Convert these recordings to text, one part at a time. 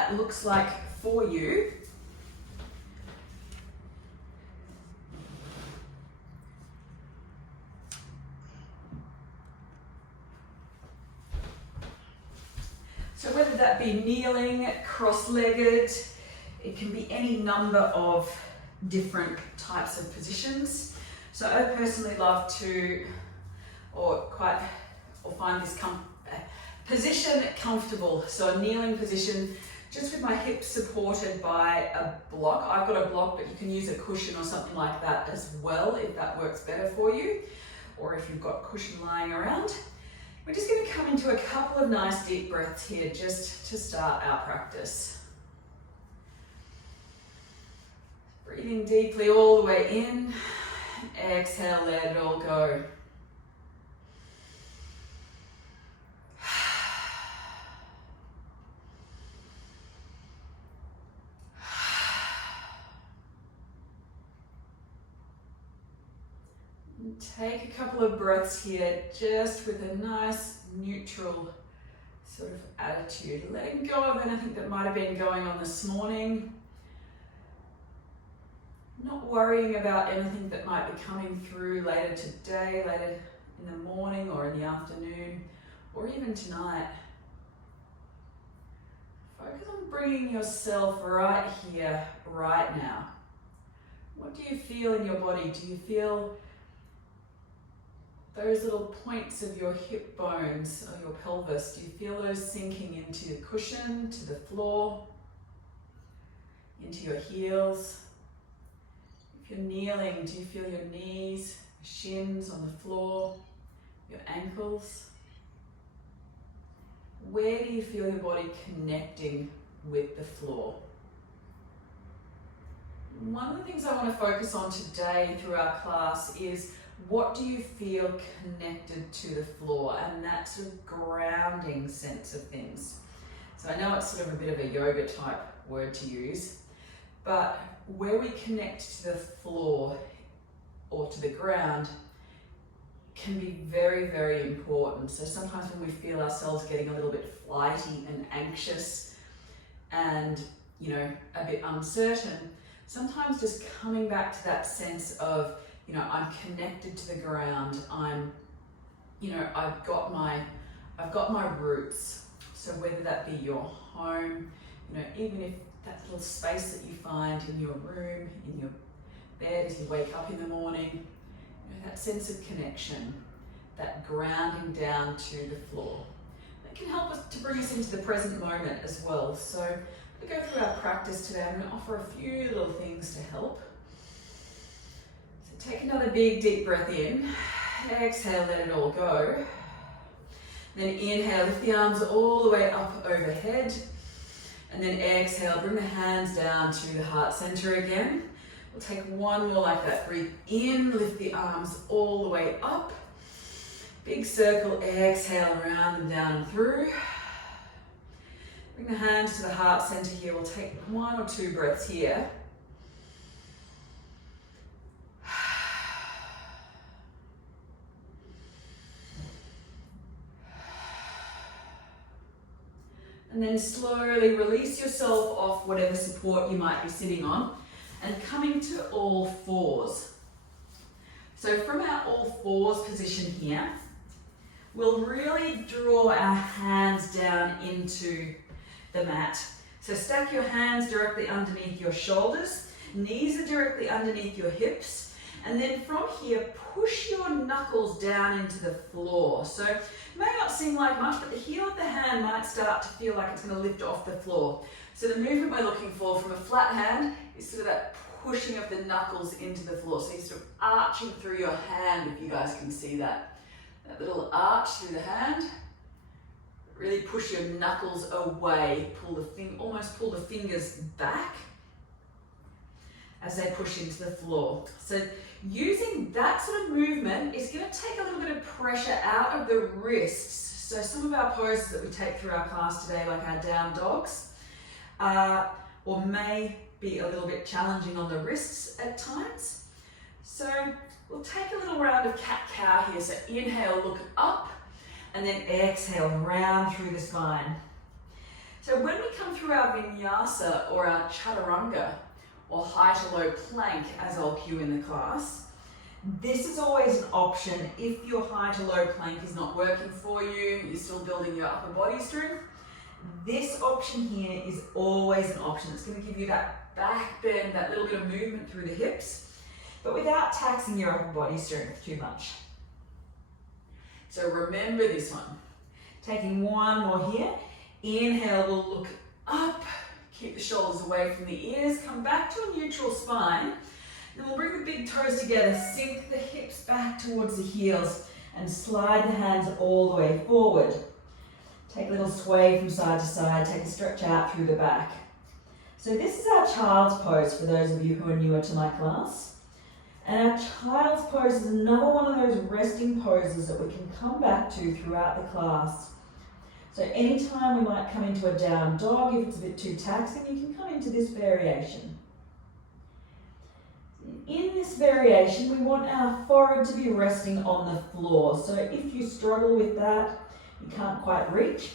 that looks like for you, so whether that be kneeling, cross-legged, it can be any number of different types of positions. So I personally love to, or find this position comfortable. So a kneeling position, just with my hips supported by a block. I've got a block, but you can use a cushion or something like that as well if that works better for you, or if you've got cushion lying around. We're just going to come into a couple of nice deep breaths here just to start our practice. Breathing deeply all the way in. Exhale, let it all go. Take a couple of breaths here, just with a nice neutral sort of attitude. Letting go of anything that might have been going on this morning. Not worrying about anything that might be coming through later today, later in the morning or in the afternoon, or even tonight. Focus on bringing yourself right here, right now. What do you feel in your body? Do you feel those little points of your hip bones or your pelvis? Do you feel those sinking into the cushion, to the floor, into your heels? If you're kneeling, do you feel your knees, shins on the floor, your ankles? Where do you feel your body connecting with the floor? One of the things I want to focus on today through our class is, what do you feel connected to the floor, and that sort of grounding sense of things. So I know it's sort of a bit of a yoga type word to use, but where we connect to the floor or to the ground can be very, very important. So sometimes when we feel ourselves getting a little bit flighty and anxious and, you know, a bit uncertain, sometimes just coming back to that sense of, you know, I'm connected to the ground. I've got my roots. So whether that be your home, you know, even if that little space that you find in your room, in your bed as you wake up in the morning, you know, that sense of connection, that grounding down to the floor. That can help us to bring us into the present moment as well. So to go through our practice today, I'm going to offer a few little things to help. Take another big deep breath in, exhale, let it all go. Then inhale, lift the arms all the way up overhead. And then exhale, bring the hands down to the heart center again. We'll take one more like that. Breathe in, lift the arms all the way up. Big circle, exhale, around and down and through. Bring the hands to the heart center here. We'll take one or two breaths here. And then slowly release yourself off whatever support you might be sitting on and coming to all fours. So from our all fours position here, we'll really draw our hands down into the mat. So stack your hands directly underneath your shoulders, knees are directly underneath your hips, and then from here, push your knuckles down into the floor. So it may not seem like much, but the heel of the hand might start to feel like it's going to lift off the floor. So the movement we're looking for from a flat hand is sort of that pushing of the knuckles into the floor. So you're sort of arching through your hand, if you guys can see that. That little arch through the hand. Really push your knuckles away. Almost pull the fingers back as they push into the floor. So using that sort of movement is going to take a little bit of pressure out of the wrists. So some of our poses that we take through our class today, like our down dogs, or may be a little bit challenging on the wrists at times. So we'll take a little round of cat-cow here. So inhale, look up, and then exhale, round through the spine. So when we come through our vinyasa or our chaturanga, or high to low plank, as I'll cue in the class, this is always an option if your high to low plank is not working for you, you're still building your upper body strength. This option here is always an option. It's going to give you that back bend, that little bit of movement through the hips, but without taxing your upper body strength too much. So remember this one. Taking one more here. Inhale, we'll look up. Keep the shoulders away from the ears. Come back to a neutral spine. Then we'll bring the big toes together. Sink the hips back towards the heels and slide the hands all the way forward. Take a little sway from side to side. Take a stretch out through the back. So this is our child's pose for those of you who are newer to my class. And our child's pose is another one of those resting poses that we can come back to throughout the class. So anytime we might come into a down dog, if it's a bit too taxing, you can come into this variation. In this variation, we want our forehead to be resting on the floor. So if you struggle with that, you can't quite reach,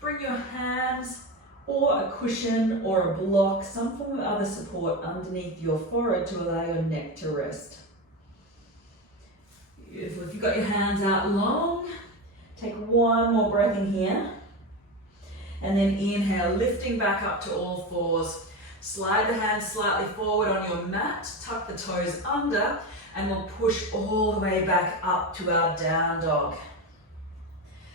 bring your hands or a cushion or a block, some form of other support underneath your forehead to allow your neck to rest. Beautiful. If you've got your hands out long, take one more breath in here. And then inhale, lifting back up to all fours. Slide the hands slightly forward on your mat, tuck the toes under, and we'll push all the way back up to our down dog.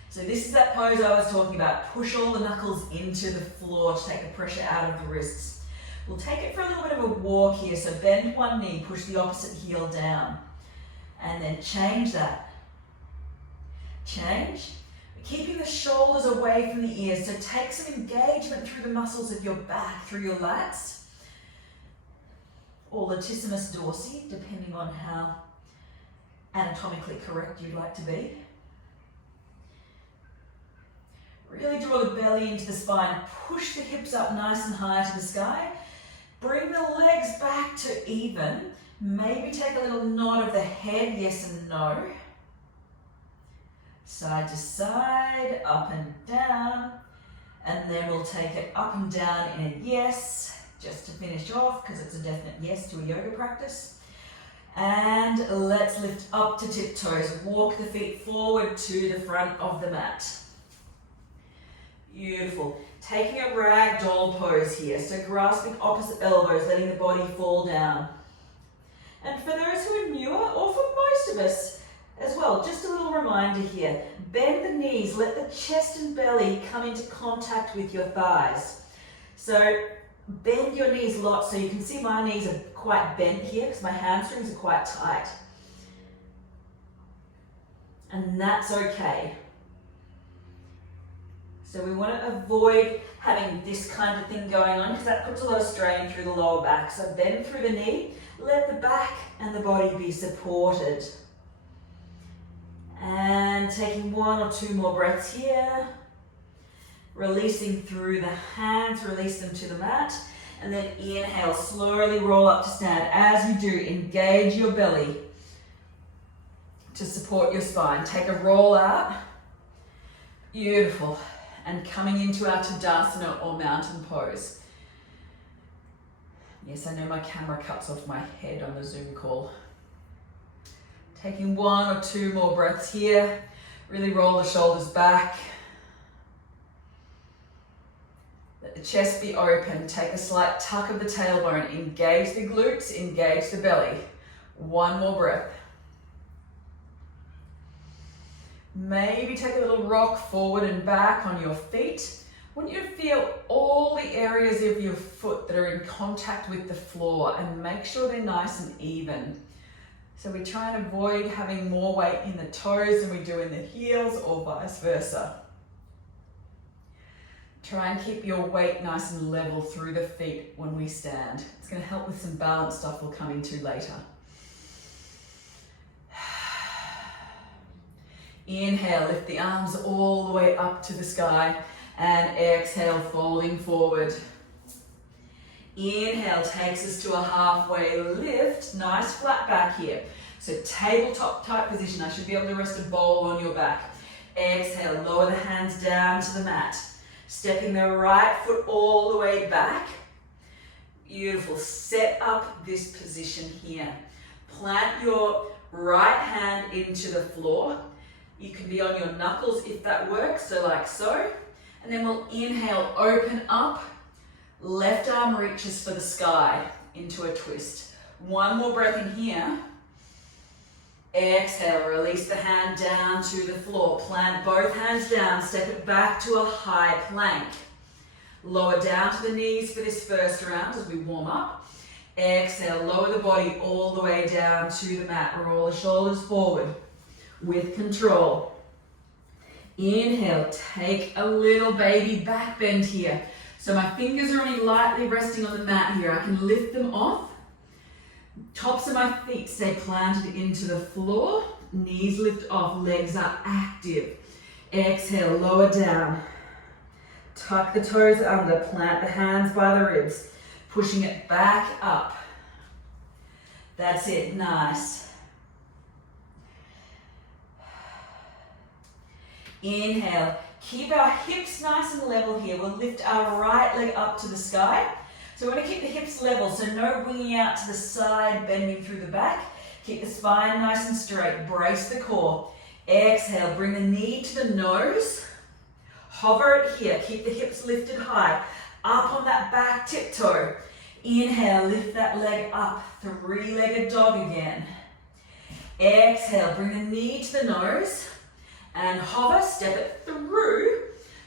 So this is that pose I was talking about. Push all the knuckles into the floor to take the pressure out of the wrists. We'll take it for a little bit of a walk here. So bend one knee, push the opposite heel down. And then change that. Change. Keeping the shoulders away from the ears, so take some engagement through the muscles of your back, through your lats, or latissimus dorsi, depending on how anatomically correct you'd like to be. Really draw the belly into the spine, push the hips up nice and high to the sky, bring the legs back to even, maybe take a little nod of the head, yes and no. Side to side, up and down, and then we'll take it up and down in a yes, just to finish off, because it's a definite yes to a yoga practice. And let's lift up to tiptoes, walk the feet forward to the front of the mat. Beautiful. Taking a ragdoll pose here, so grasping opposite elbows, letting the body fall down. And for those who are newer, or for most of us, as well, just a little reminder here, bend the knees, let the chest and belly come into contact with your thighs. So bend your knees a lot, so you can see my knees are quite bent here because my hamstrings are quite tight. And that's okay. So we want to avoid having this kind of thing going on because that puts a lot of strain through the lower back. So bend through the knee, let the back and the body be supported. And taking one or two more breaths here. Releasing through the hands, release them to the mat. And then inhale, slowly roll up to stand. As you do, engage your belly to support your spine. Take a roll out. Beautiful. And coming into our Tadasana or mountain pose. Yes, I know my camera cuts off my head on the Zoom call. Taking one or two more breaths here. Really roll the shoulders back. Let the chest be open. Take a slight tuck of the tailbone. Engage the glutes, engage the belly. One more breath. Maybe take a little rock forward and back on your feet. I want you to feel all the areas of your foot that are in contact with the floor and make sure they're nice and even. So we try and avoid having more weight in the toes than we do in the heels or vice versa. Try and keep your weight nice and level through the feet when we stand. It's going to help with some balance stuff we'll come into later. Inhale, lift the arms all the way up to the sky and exhale, folding forward. Inhale takes us to a halfway lift, nice flat back here. So tabletop type position, I should be able to rest a bowl on your back. Exhale, lower the hands down to the mat. Stepping the right foot all the way back. Beautiful. Set up this position here. Plant your right hand into the floor. You can be on your knuckles if that works, so like so. And then we'll inhale, open up. Left arm reaches for the sky into a twist. One more breath in here. Exhale, release the hand down to the floor. Plant both hands down, step it back to a high plank. Lower down to the knees for this first round as we warm up. Exhale, lower the body all the way down to the mat. Roll the shoulders forward with control. Inhale, take a little baby back bend here. So my fingers are only lightly resting on the mat here. I can lift them off. Tops of my feet stay planted into the floor. Knees lift off, legs are active. Exhale, lower down. Tuck the toes under, plant the hands by the ribs. Pushing it back up. That's it, nice. Inhale, keep our hips nice and level here. We'll lift our right leg up to the sky. So we're going to keep the hips level, so no winging out to the side, bending through the back. Keep the spine nice and straight, brace the core. Exhale, bring the knee to the nose. Hover it here, keep the hips lifted high. Up on that back tiptoe. Inhale, lift that leg up, three-legged dog again. Exhale, bring the knee to the nose. And hover, step it through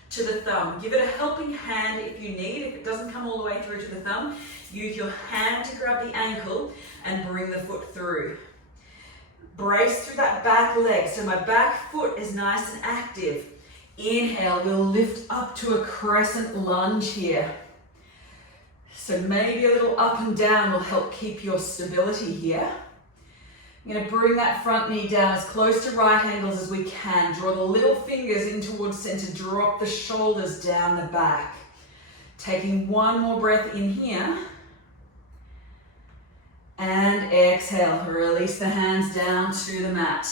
to the thumb. Give it a helping hand if you need. If it doesn't come all the way through to the thumb, use your hand to grab the ankle and bring the foot through. Brace through that back leg. So my back foot is nice and active. Inhale, we'll lift up to a crescent lunge here. So maybe a little up and down will help keep your stability here. I'm going to bring that front knee down as close to right angles as we can. Draw the little fingers in towards center. Drop the shoulders down the back. Taking one more breath in here. And exhale. Release the hands down to the mat.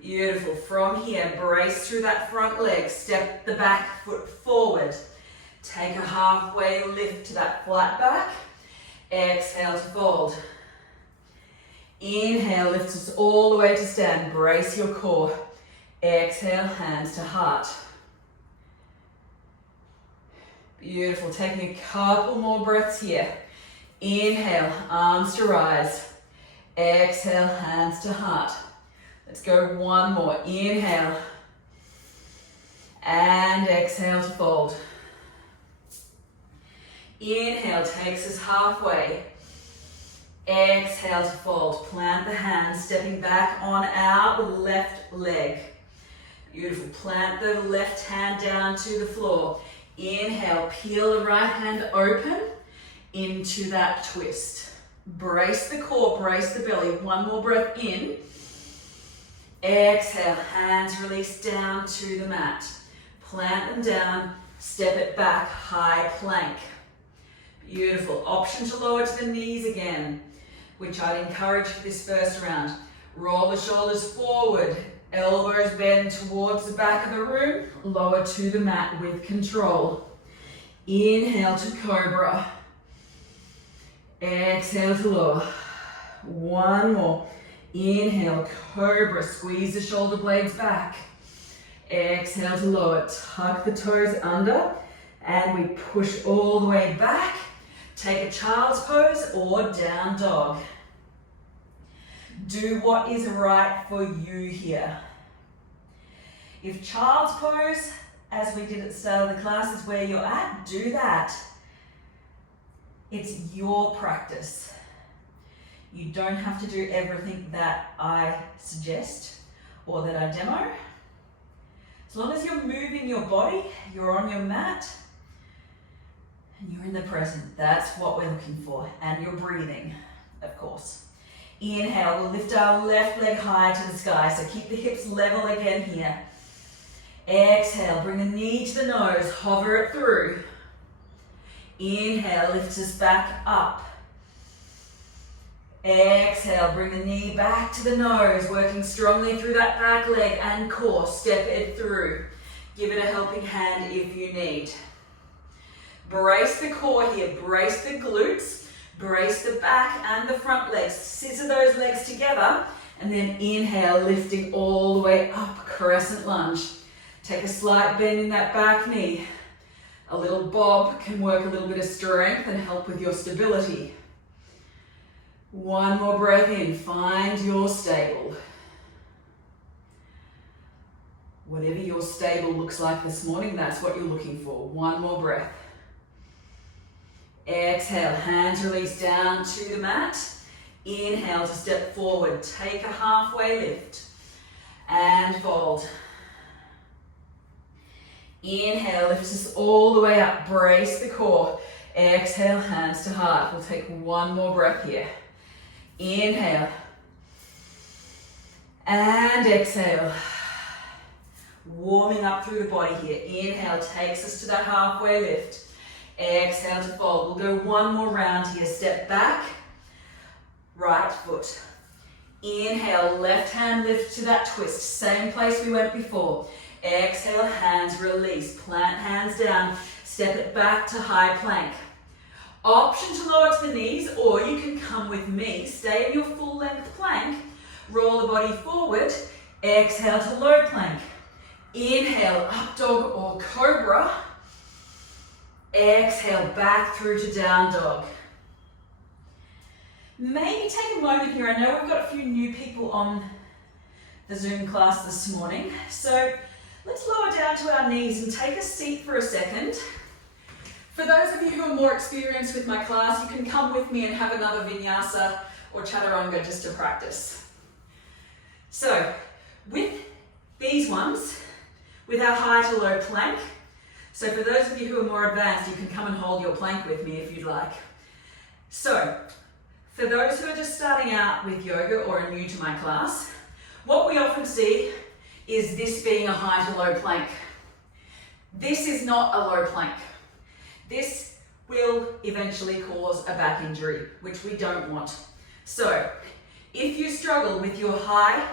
Beautiful. From here, brace through that front leg. Step the back foot forward. Take a halfway lift to that flat back. Exhale to fold. Inhale, lifts us all the way to stand. Brace your core. Exhale, hands to heart. Beautiful. Taking a couple more breaths here. Inhale, arms to rise. Exhale, hands to heart. Let's go one more. Inhale. And exhale to fold. Inhale takes us halfway. Exhale to fold. Plant the hands, stepping back on our left leg. Beautiful. Plant the left hand down to the floor. Inhale, peel the right hand open into that twist. Brace the core, brace the belly. One more breath in. Exhale, hands release down to the mat. Plant them down, step it back, high plank. Beautiful. Option to lower to the knees again, which I'd encourage for this first round. Roll the shoulders forward, elbows bend towards the back of the room, lower to the mat with control. Inhale to cobra. Exhale to lower. One more. Inhale, cobra, squeeze the shoulder blades back. Exhale to lower, tuck the toes under, and we push all the way back. Take a child's pose or down dog. Do what is right for you here. If child's pose, as we did at the start of the class, is where you're at, do that. It's your practice. You don't have to do everything that I suggest or that I demo. As long as you're moving your body, you're on your mat, and you're in the present, that's what we're looking for. And you're breathing, of course. Inhale, we'll lift our left leg high to the sky, so keep the hips level again here. Exhale, bring the knee to the nose, hover it through. Inhale, lift us back up. Exhale, bring the knee back to the nose, working strongly through that back leg and core, step it through. Give it a helping hand if you need. Brace the core here, brace the glutes, brace the back and the front legs. Scissor those legs together and then inhale, lifting all the way up, crescent lunge. Take a slight bend in that back knee. A little bob can work a little bit of strength and help with your stability. One more breath in, find your stable. Whatever your stable looks like this morning, that's what you're looking for. One more breath. Exhale, hands release down to the mat. Inhale to step forward, take a halfway lift and fold. Inhale, lift us all the way up, brace the core. Exhale, hands to heart. We'll take one more breath here. Inhale and exhale. Warming up through the body here. Inhale takes us to that halfway lift. Exhale to fold. We'll go one more round here. Step back, right foot. Inhale, left hand lift to that twist. Same place we went before. Exhale, hands release. Plant hands down. Step it back to high plank. Option to lower to the knees, or you can come with me. Stay in your full length plank. Roll the body forward. Exhale to low plank. Inhale, up dog or cobra. Exhale, back through to down dog. Maybe take a moment here. I know we've got a few new people on the Zoom class this morning. So let's lower down to our knees and take a seat for a second. For those of you who are more experienced with my class, you can come with me and have another vinyasa or chaturanga just to practice. So with these ones, with our high to low plank, so for those of you who are more advanced, you can come and hold your plank with me if you'd like. So for those who are just starting out with yoga or are new to my class, what we often see is this being a high to low plank. This is not a low plank. This will eventually cause a back injury, which we don't want. So if you struggle with your high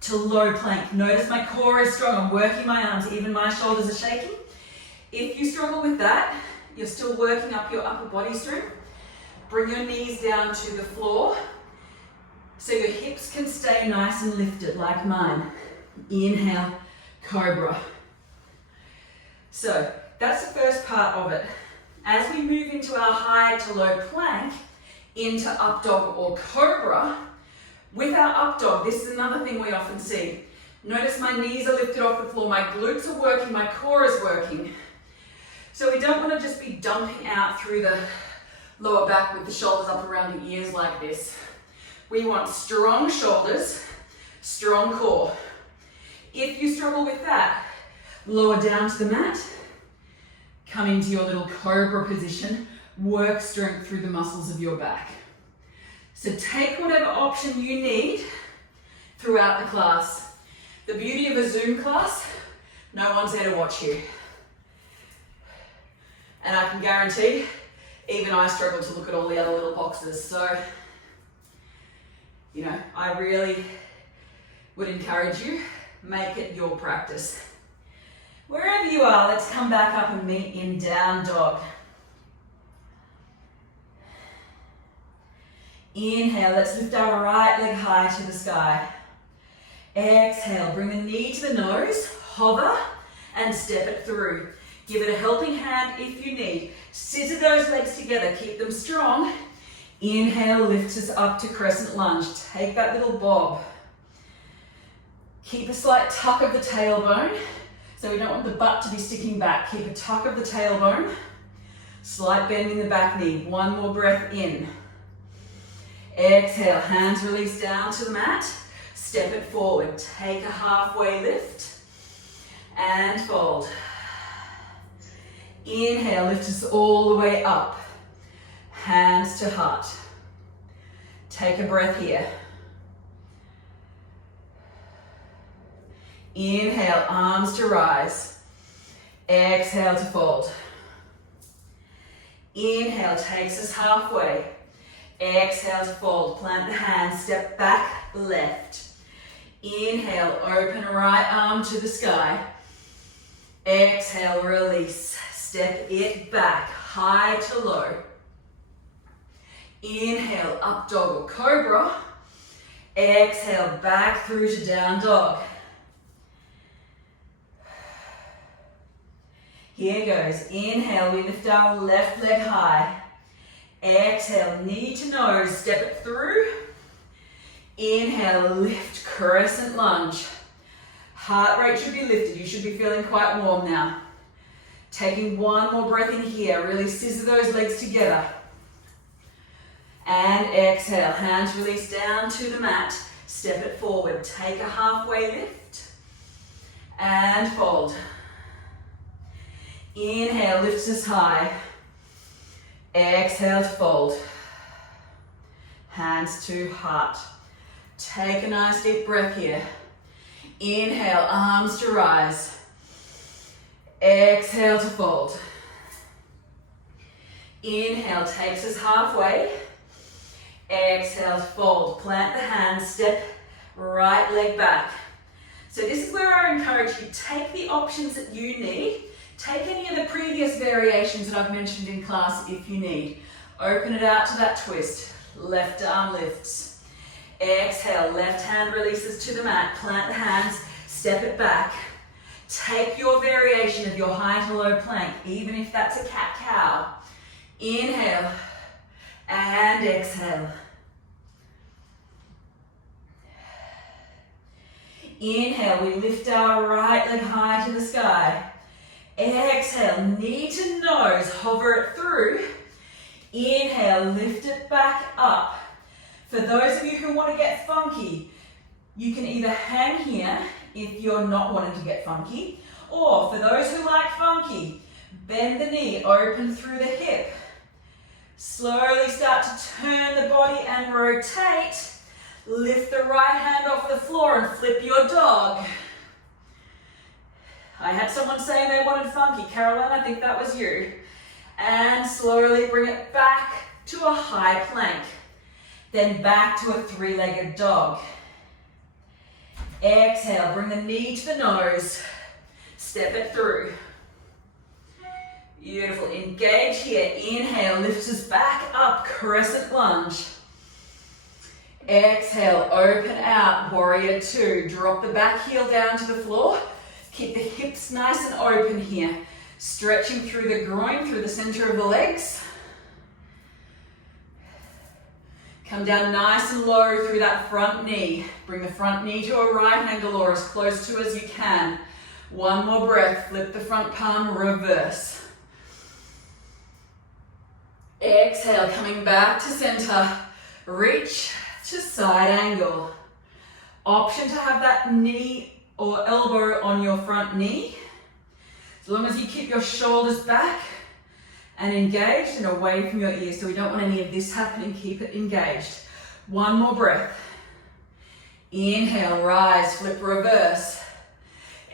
to low plank, notice my core is strong, I'm working my arms, even my shoulders are shaking. If you struggle with that, you're still working up your upper body strength. Bring your knees down to the floor so your hips can stay nice and lifted like mine. Inhale, cobra. So that's the first part of it. As we move into our high to low plank, into up dog or cobra, with our up dog, this is another thing we often see. Notice my knees are lifted off the floor, my glutes are working, my core is working. So we don't want to just be dumping out through the lower back with the shoulders up around the ears like this. We want strong shoulders, strong core. If you struggle with that, lower down to the mat, come into your little cobra position, work strength through the muscles of your back. So take whatever option you need throughout the class. The beauty of a Zoom class, no one's there to watch you. And I can guarantee, even I struggle to look at all the other little boxes. So, I really would encourage you, make it your practice. Wherever you are, let's come back up and meet in down dog. Inhale, let's lift our right leg high to the sky. Exhale, bring the knee to the nose, hover and step it through. Give it a helping hand if you need. Scissor those legs together, keep them strong. Inhale, lift us up to crescent lunge. Take that little bob. Keep a slight tuck of the tailbone. So we don't want the butt to be sticking back. Keep a tuck of the tailbone. Slight bend in the back knee. One more breath in. Exhale, hands release down to the mat. Step it forward. Take a halfway lift and fold. Inhale, lift us all the way up. Hands to heart. Take a breath here. Inhale, arms to rise. Exhale to fold. Inhale, takes us halfway. Exhale to fold. Plant the hands, step back, left. Inhale, open right arm to the sky. Exhale, release. Step it back, high to low. Inhale, up dog or cobra. Exhale, back through to down dog. Here goes. Inhale, we lift our left leg high. Exhale, knee to nose, step it through. Inhale, lift, crescent lunge. Heart rate should be lifted. You should be feeling quite warm now. Taking one more breath in here. Really scissor those legs together. And exhale, hands release down to the mat. Step it forward. Take a halfway lift. And fold. Inhale, lifts us high. Exhale to fold. Hands to heart. Take a nice deep breath here. Inhale, arms to rise. Exhale to fold. Inhale, takes us halfway. Exhale to fold. Plant the hands, step right leg back. So this is where I encourage you, take the options that you need. Take any of the previous variations that I've mentioned in class if you need. Open it out to that twist. Left arm lifts. Exhale, left hand releases to the mat. Plant the hands, step it back. Take your variation of your high to low plank, even if that's a cat-cow. Inhale and exhale. Inhale, we lift our right leg high to the sky. Exhale, knee to nose, hover it through. Inhale, lift it back up. For those of you who want to get funky, you can either hang here if you're not wanting to get funky, or for those who like funky, bend the knee, open through the hip. Slowly start to turn the body and rotate. Lift the right hand off the floor and flip your dog. I had someone saying they wanted funky. Caroline, I think that was you. And slowly bring it back to a high plank. Then back to a three-legged dog. Exhale, bring the knee to the nose. Step it through. Beautiful. Engage here. Inhale, lift us back up, crescent lunge. Exhale, open out, warrior two. Drop the back heel down to the floor. Keep the hips nice and open here. Stretching through the groin, through the center of the legs. Come down nice and low through that front knee. Bring the front knee to a right angle or as close to as you can. One more breath, flip the front palm, reverse. Exhale, coming back to center. Reach to side angle. Option to have that knee or elbow on your front knee. As long as you keep your shoulders back and engaged and away from your ears. So we don't want any of this happening, keep it engaged. One more breath. Inhale, rise, flip, reverse.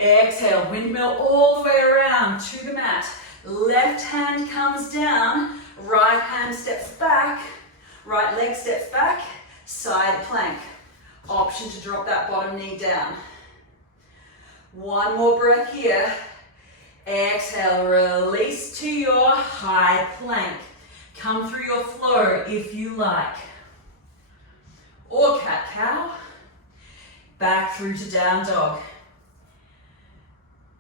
Exhale, windmill all the way around to the mat. Left hand comes down, right hand steps back, right leg steps back, side plank. Option to drop that bottom knee down. One more breath here. Exhale, release to your high plank. Come through your flow if you like. Or cat-cow. Back through to down dog.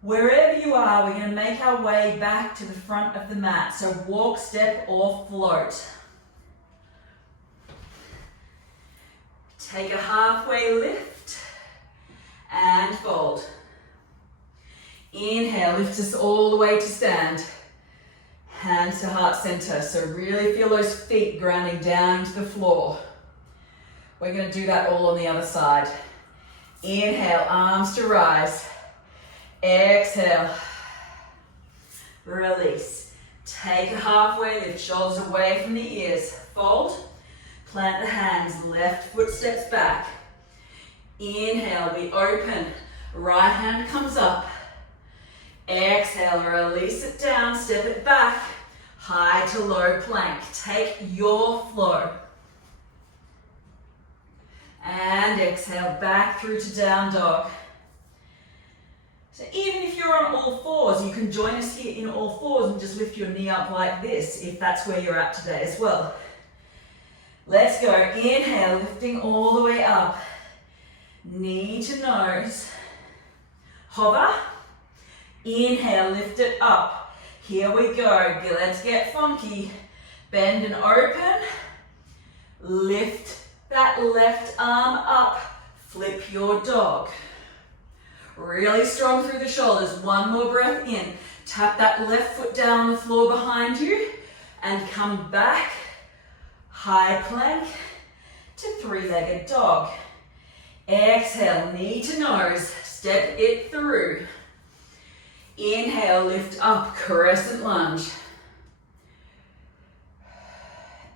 Wherever you are, we're going to make our way back to the front of the mat. So walk, step, or float. Take a halfway lift and fold. Inhale, lift us all the way to stand. Hands to heart center. So really feel those feet grounding down into the floor. We're going to do that all on the other side. Inhale, arms to rise. Exhale. Release. Take a halfway lift, shoulders away from the ears. Fold. Plant the hands, left foot steps back. Inhale, we open. Right hand comes up. Exhale, release it down, step it back. High to low plank. Take your flow. And exhale, back through to down dog. So even if you're on all fours, you can join us here in all fours and just lift your knee up like this if that's where you're at today as well. Let's go. Inhale, lifting all the way up. Knee to nose. Hover. Inhale, lift it up. Here we go. Let's get funky. Bend and open. Lift that left arm up. Flip your dog. Really strong through the shoulders. One more breath in. Tap that left foot down on the floor behind you and come back. High plank to three-legged dog. Exhale, knee to nose. Step it through. Inhale, lift up, crescent lunge.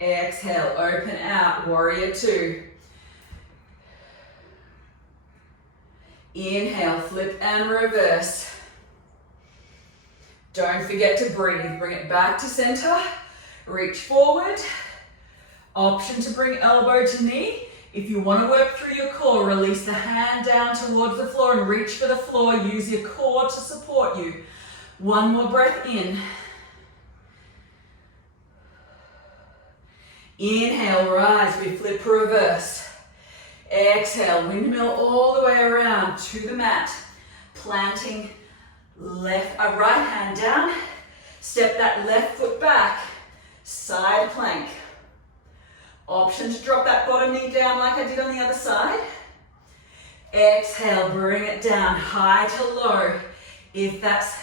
Exhale, open out, warrior two. Inhale, flip and reverse. Don't forget to breathe. Bring it back to center. Reach forward. Option to bring elbow to knee. If you want to work through your core, release the hand down towards the floor and reach for the floor. Use your core to support you. One more breath in. Inhale, rise, we flip reverse. Exhale, windmill all the way around to the mat. Planting right hand down. Step that left foot back. Side plank. Option to drop that bottom knee down like I did on the other side. Exhale, bring it down, high to low, if that's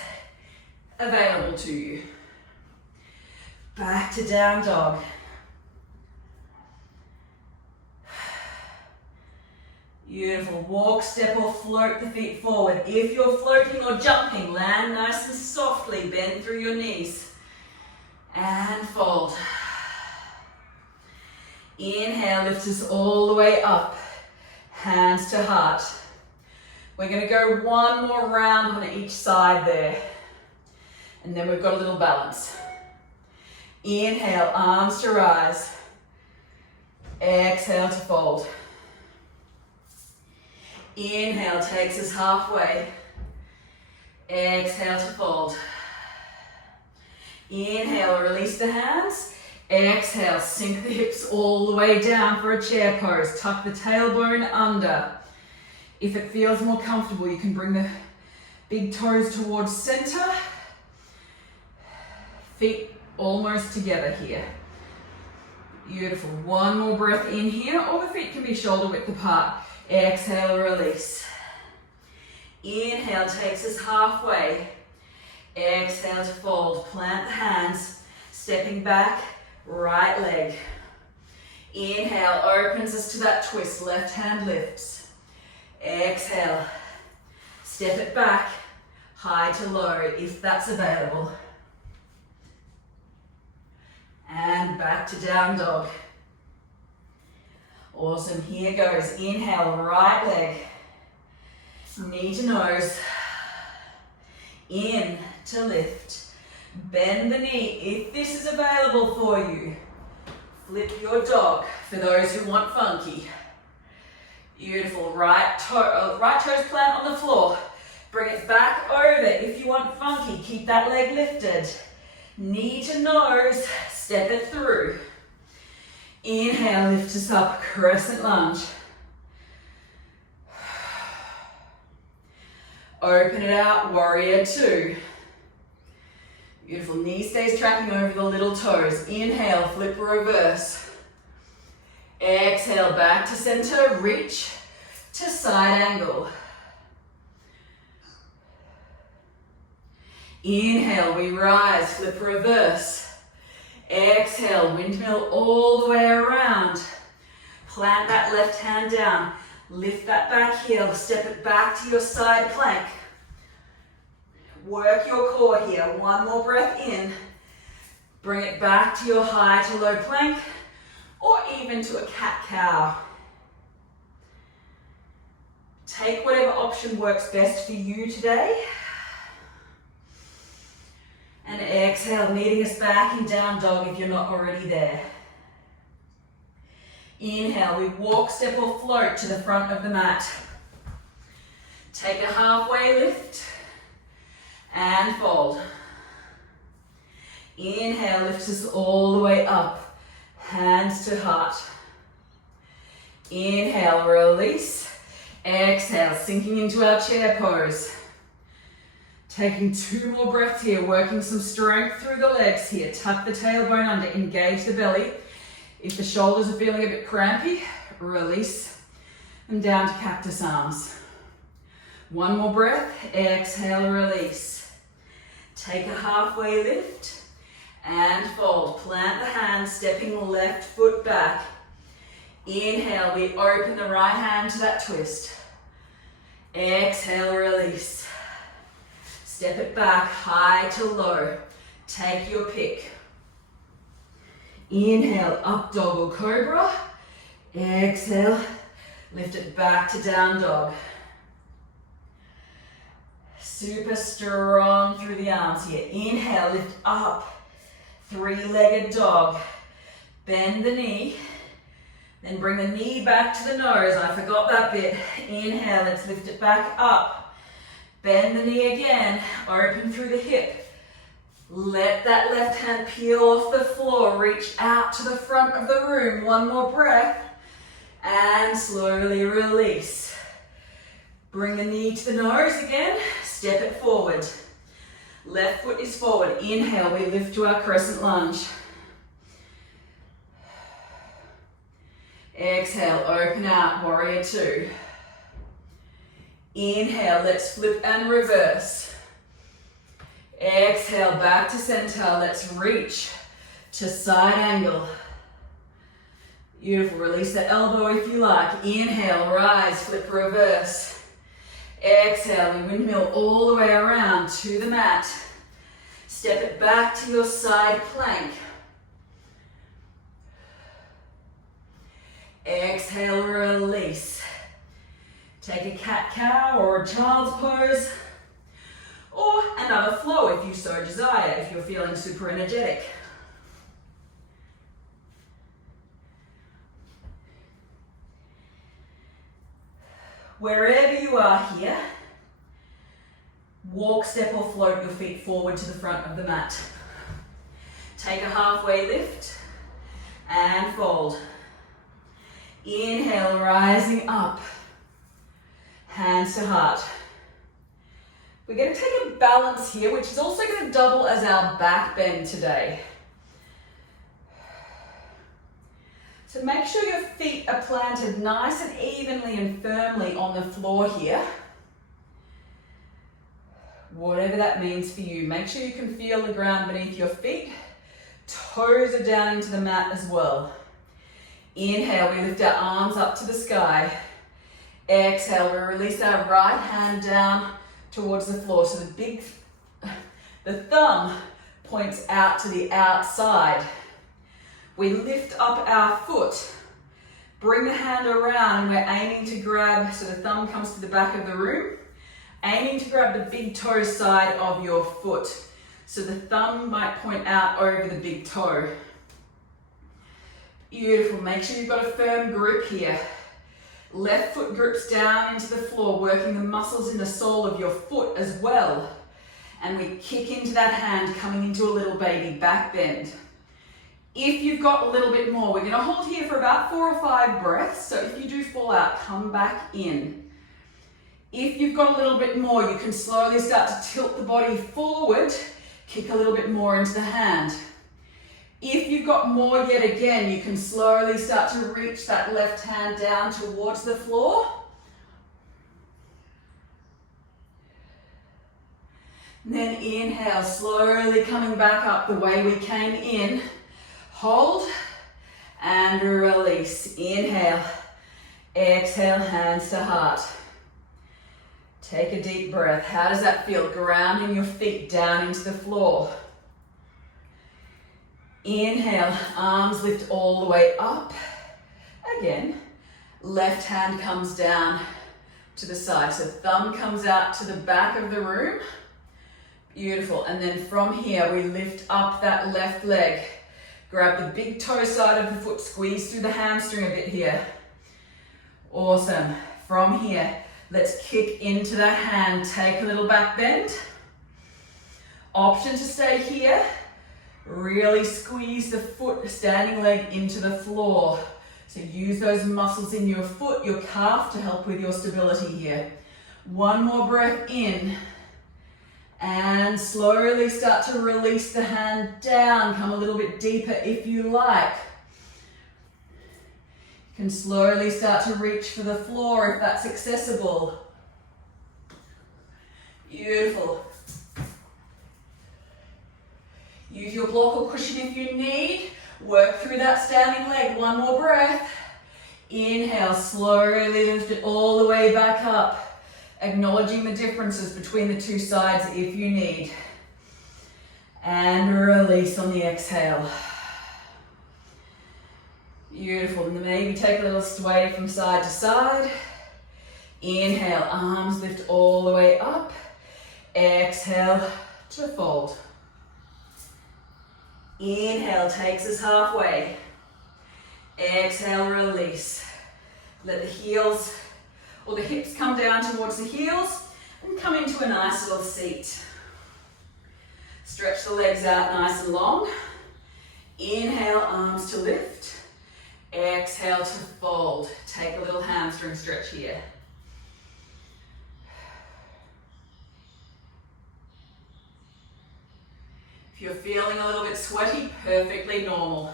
available to you. Back to down dog. Beautiful. Walk, step, or float the feet forward. If you're floating or jumping, land nice and softly. Bend through your knees. And fold. Inhale, lift us all the way up. Hands to heart. We're going to go one more round on each side there. And then we've got a little balance. Inhale, arms to rise. Exhale to fold. Inhale takes us halfway. Exhale to fold. Inhale, release the hands. Exhale, sink the hips all the way down for a chair pose. Tuck the tailbone under. If it feels more comfortable, you can bring the big toes towards center. Feet almost together here. Beautiful. One more breath in here, or the feet can be shoulder width apart. Exhale, release. Inhale takes us halfway. Exhale to fold. Plant the hands, stepping back, right leg. Inhale, opens us to that twist. Left hand lifts. Exhale, step it back, high to low if that's available. And back to down dog. Awesome, here goes. Inhale, right leg, knee to nose, in to lift. Bend the knee if this is available for you. Flip your dog for those who want funky. Beautiful, right toes plant on the floor. Bring it back over if you want funky. Keep that leg lifted. Knee to nose, step it through. Inhale, lift us up, crescent lunge. Open it out, warrior two. Beautiful, knee stays tracking over the little toes. Inhale, flip reverse. Exhale, back to center, reach to side angle. Inhale, we rise, flip reverse. Exhale, windmill all the way around. Plant that left hand down. Lift that back heel, step it back to your side plank. Work your core here. One more breath in. Bring it back to your high to low plank, or even to a cat-cow. Take whatever option works best for you today. And exhale, meeting us back in down dog if you're not already there. Inhale, we walk, step or float to the front of the mat. Take a halfway lift. and fold. Inhale, lifts us all the way up, hands to heart. Inhale, release. Exhale, sinking into our chair pose. Taking 2 more breaths here, working some strength through the legs here. Tuck the tailbone under, engage the belly. If the shoulders are feeling a bit crampy, release them down to cactus arms. 1 more breath, exhale, release. Take a halfway lift and fold. Plant the hands, stepping left foot back. Inhale, we open the right hand to that twist. Exhale, release. Step it back, high to low. Take your pick. Inhale, up dog or cobra. Exhale, lift it back to down dog. Super strong through the arms here. Inhale, lift up. 3-legged dog. Bend the knee. Then bring the knee back to the nose. I forgot that bit. Inhale, let's lift it back up. Bend the knee again. Open through the hip. Let that left hand peel off the floor. Reach out to the front of the room. 1 more breath. And slowly release. Bring the knee to the nose again. Step it forward. Left foot is forward. Inhale, we lift to our crescent lunge. Exhale, open out, warrior 2. Inhale, let's flip and reverse. Exhale, back to center. Let's reach to side angle. Beautiful, release the elbow if you like. Inhale, rise, flip, reverse. Exhale, we windmill all the way around to the mat. Step it back to your side plank. Exhale, release. Take a cat-cow or a child's pose, or another flow if you so desire, if you're feeling super energetic. Wherever you are here, walk, step or float your feet forward to the front of the mat. Take a halfway lift and fold. Inhale, rising up, hands to heart. We're going to take a balance here, which is also going to double as our back bend today. So make sure your feet are planted nice and evenly and firmly on the floor here. Whatever that means for you. Make sure you can feel the ground beneath your feet. Toes are down into the mat as well. Inhale, we lift our arms up to the sky. Exhale, we release our right hand down towards the floor. So the thumb points out to the outside. We lift up our foot. Bring the hand around and we're aiming to grab, so the thumb comes to the back of the room. Aiming to grab the big toe side of your foot. So the thumb might point out over the big toe. Beautiful, make sure you've got a firm grip here. Left foot grips down into the floor, working the muscles in the sole of your foot as well. And we kick into that hand, coming into a little baby back bend. If you've got a little bit more, we're going to hold here for about 4 or 5 breaths. So if you do fall out, come back in. If you've got a little bit more, you can slowly start to tilt the body forward, kick a little bit more into the hand. If you've got more yet again, you can slowly start to reach that left hand down towards the floor. And then inhale, slowly coming back up the way we came in. Hold and release. Inhale, exhale, hands to heart. Take a deep breath. How does that feel? Grounding your feet down into the floor. Inhale, arms lift all the way up. Again, left hand comes down to the side. So thumb comes out to the back of the room. Beautiful. And then from here, we lift up that left leg. Grab the big toe side of the foot, squeeze through the hamstring a bit here. Awesome. From here, let's kick into that hand. Take a little back bend. Option to stay here. Really squeeze the foot, standing leg into the floor. So use those muscles in your foot, your calf to help with your stability here. One more breath in. And slowly start to release the hand down. Come a little bit deeper if you like. You can slowly start to reach for the floor if that's accessible. Beautiful. Use your block or cushion if you need. Work through that standing leg. One more breath. Inhale, slowly lift it all the way back up. Acknowledging the differences between the two sides if you need. And release on the exhale. Beautiful. And maybe take a little sway from side to side. Inhale, arms lift all the way up. Exhale to fold. Inhale takes us halfway. Exhale, release. Let the heels or the hips come down towards the heels and come into a nice little seat. Stretch the legs out nice and long. Inhale, arms to lift. Exhale to fold. Take a little hamstring stretch here. If you're feeling a little bit sweaty, perfectly normal.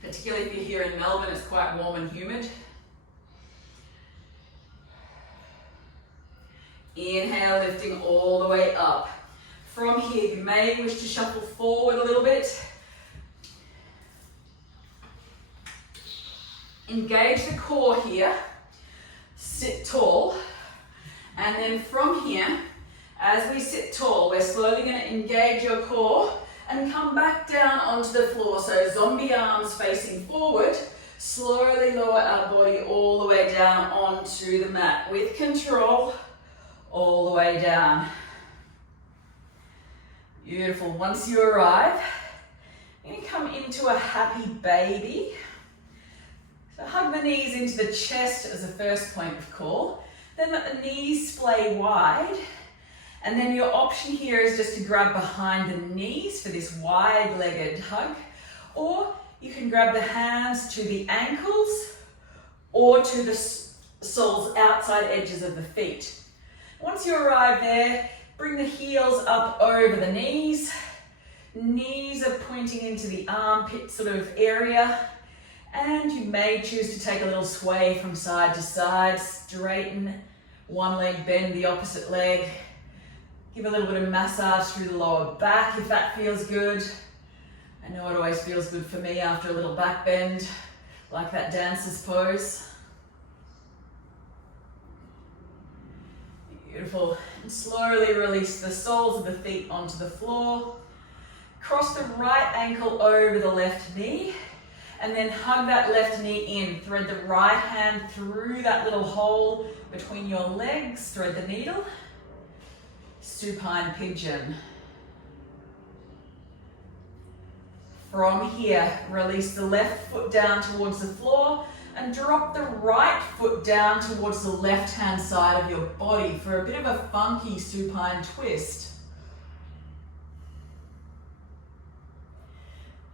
Particularly if you're here in Melbourne, it's quite warm and humid. Inhale, lifting all the way up. From here, you may wish to shuffle forward a little bit. Engage the core here. Sit tall. And then from here, as we sit tall, we're slowly going to engage your core and come back down onto the floor. So zombie arms facing forward. Slowly lower our body all the way down onto the mat with control. All the way down. Beautiful. Once you arrive, you're going to come into a happy baby. So hug the knees into the chest as a first point of call. Then let the knees splay wide. And then your option here is just to grab behind the knees for this wide-legged hug. Or you can grab the hands to the ankles or to the soles outside edges of the feet. Once you arrive there, bring the heels up over the knees. Knees are pointing into the armpit sort of area. And you may choose to take a little sway from side to side. Straighten one leg, bend the opposite leg. Give a little bit of massage through the lower back if that feels good. I know it always feels good for me after a little back bend, like that dancer's pose. Beautiful. And slowly release the soles of the feet onto the floor. Cross the right ankle over the left knee. And then hug that left knee in. Thread the right hand through that little hole between your legs. Thread the needle. Supine pigeon. From here, release the left foot down towards the floor and drop the right foot down towards the left-hand side of your body for a bit of a funky supine twist.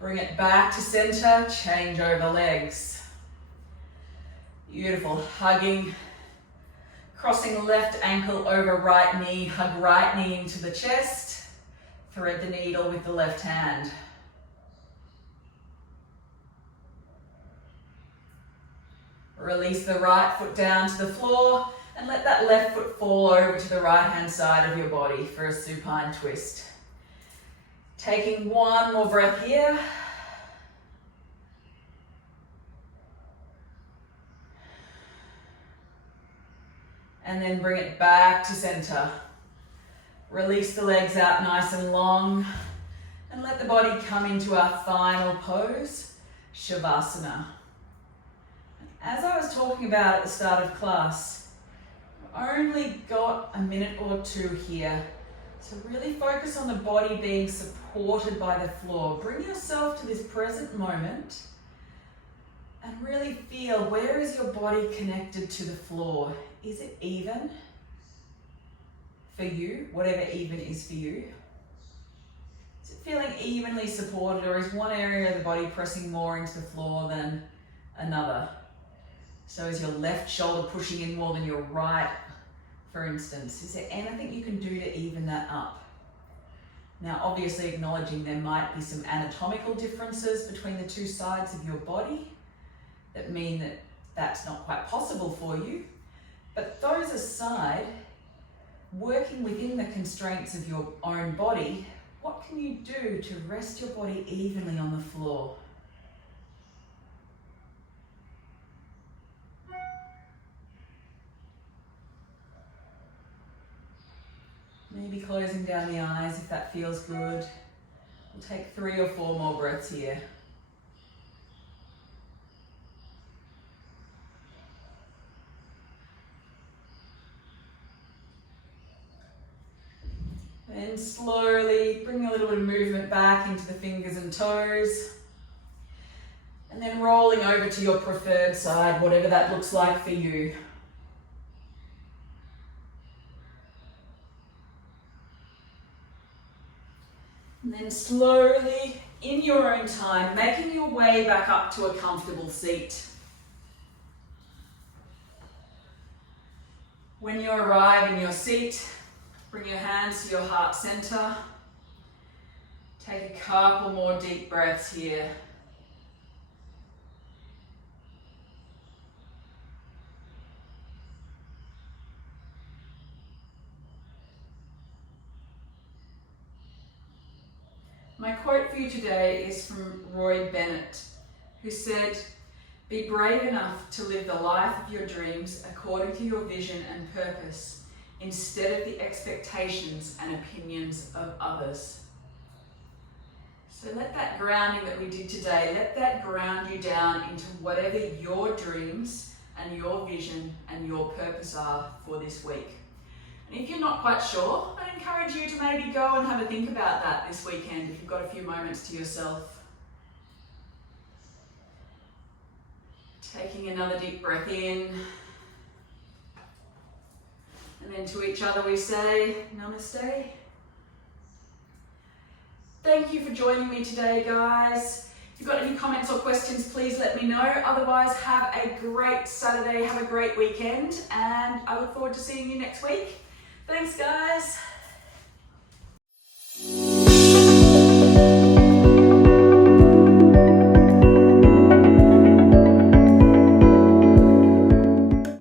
Bring it back to center, change over legs. Beautiful, hugging. Crossing left ankle over right knee, hug right knee into the chest. Thread the needle with the left hand. Release the right foot down to the floor and let that left foot fall over to the right hand side of your body for a supine twist. Taking one more breath here. And then bring it back to center. Release the legs out nice and long. And let the body come into our final pose, Shavasana. As I was talking about at the start of class, I've only got a minute or two here. So really focus on the body being supported by the floor. Bring yourself to this present moment and really feel, where is your body connected to the floor? Is it even for you? Whatever even is for you. Is it feeling evenly supported, or is one area of the body pressing more into the floor than another? So is your left shoulder pushing in more than your right, for instance? Is there anything you can do to even that up? Now, obviously acknowledging there might be some anatomical differences between the two sides of your body that mean that that's not quite possible for you. But those aside, working within the constraints of your own body, what can you do to rest your body evenly on the floor? Maybe closing down the eyes if that feels good. We'll take 3 or 4 more breaths here. Then slowly bring a little bit of movement back into the fingers and toes. And then rolling over to your preferred side, whatever that looks like for you. And then slowly, in your own time, making your way back up to a comfortable seat. When you arrive in your seat, bring your hands to your heart center. Take a couple more deep breaths here. My quote for you today is from Roy Bennett, who said, "Be brave enough to live the life of your dreams according to your vision and purpose, instead of the expectations and opinions of others." So let that grounding that we did today, let that ground you down into whatever your dreams and your vision and your purpose are for this week. And if you're not quite sure, I'd encourage you to maybe go and have a think about that this weekend if you've got a few moments to yourself. Taking another deep breath in. And then to each other we say, Namaste. Thank you for joining me today, guys. If you've got any comments or questions, please let me know. Otherwise, have a great Saturday, have a great weekend, and I look forward to seeing you next week. Thanks, guys.